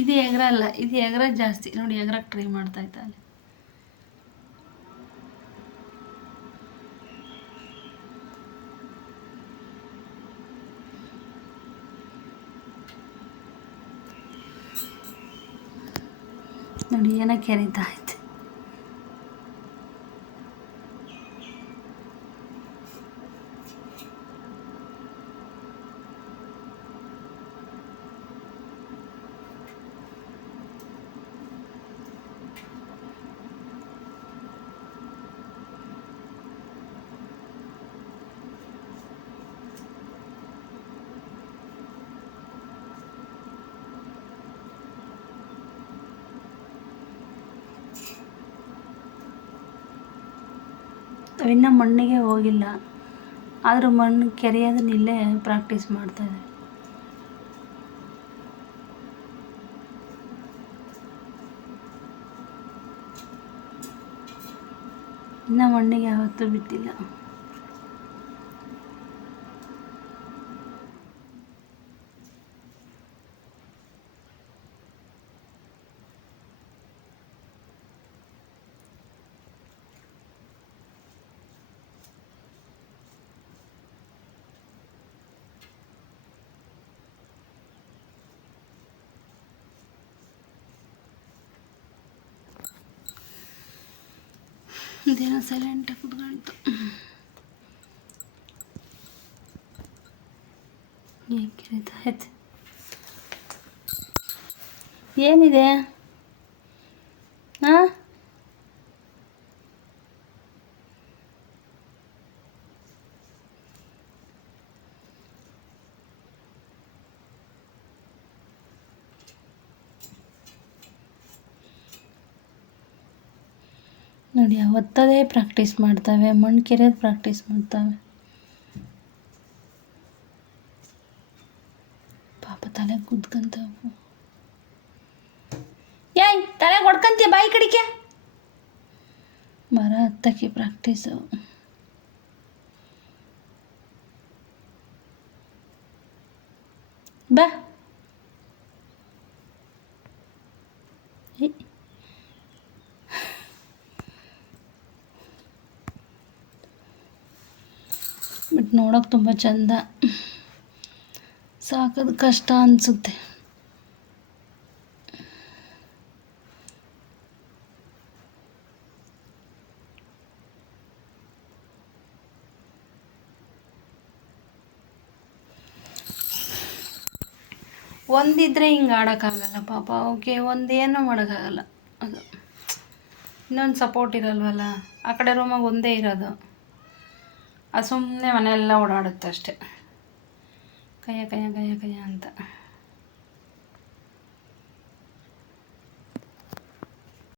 ಇದು ಎಗರಲ್ಲ ಇದು ಎಗ್ರ ಜಾಸ್ತಿ. ನೋಡಿ ಎಗರಕ್ಕೆ ಟ್ರೈ ಮಾಡ್ತಾ ಇದ್ದಾನೆ ನೋಡಿ ಏನೋ ಕೆರಿತಾ ಐತೆ ಮಣ್ಣಿಗೆ ಹೋಗಿಲ್ಲ. ಆದರೂ ಮಣ್ಣು ಕೆರೆಯೋದನ್ನ ಇಲ್ಲೇ ಪ್ರಾಕ್ಟೀಸ್ ಮಾಡ್ತಾಯಿದ್ದಾರೆ ಇನ್ನು ಮಣ್ಣಿಗೆ ಯಾವತ್ತೂ ಬಿಟ್ಟಿಲ್ಲ. ಇದೇನೋ ಸೈಲೆಂಟಾಗಿ ಕುತ್ಕೊಳ್ತು ಕೆರೀತಾ ಏನಿದೆ? ಹಾಂ ನೋಡಿ ಅವತ್ತದೇ ಪ್ರಾಕ್ಟೀಸ್ ಮಾಡ್ತವೆ ಮಣ್ಣು ಕೆರೆಯೋದು ಪ್ರಾಕ್ಟೀಸ್ ಮಾಡ್ತವೆ ಪಾಪ ತಲೆ ಕುದ್ಕಂತವು ಏಯ್ ತಲೆ ಹೊಡ್ಕಂತೀಯ ಬಾಯಿ ಕಡಿಕೆ ಮರ ಹತ್ತಕ್ಕೆ ಪ್ರಾಕ್ಟೀಸು ಬಾ ಬಟ್ ನೋಡೋಕೆ ತುಂಬ ಚಂದ. ಸಾಕೋದು ಕಷ್ಟ ಅನಿಸುತ್ತೆ. ಒಂದಿದ್ರೆ ಹಿಂಗೆ ಆಡೋಕ್ಕಾಗಲ್ಲ ಪಾಪ. ಓಕೆ, ಒಂದೇನು ಮಾಡೋಕ್ಕಾಗಲ್ಲ. ಅದು. ಇನ್ನೊಂದು ಸಪೋರ್ಟ್ ಇರಲ್ವಲ್ಲ? ಆ ಕಡೆ ರೂಮಾಗ ಒಂದೇ ಇರೋದು. ಅದು ಸುಮ್ಮನೆ ಮನೆಯೆಲ್ಲ ಓಡಾಡುತ್ತೆ ಅಷ್ಟೆ. ಕಯ್ಯ ಕಯ್ಯ ಕಯ್ಯ ಕಯ್ಯ ಅಂತ.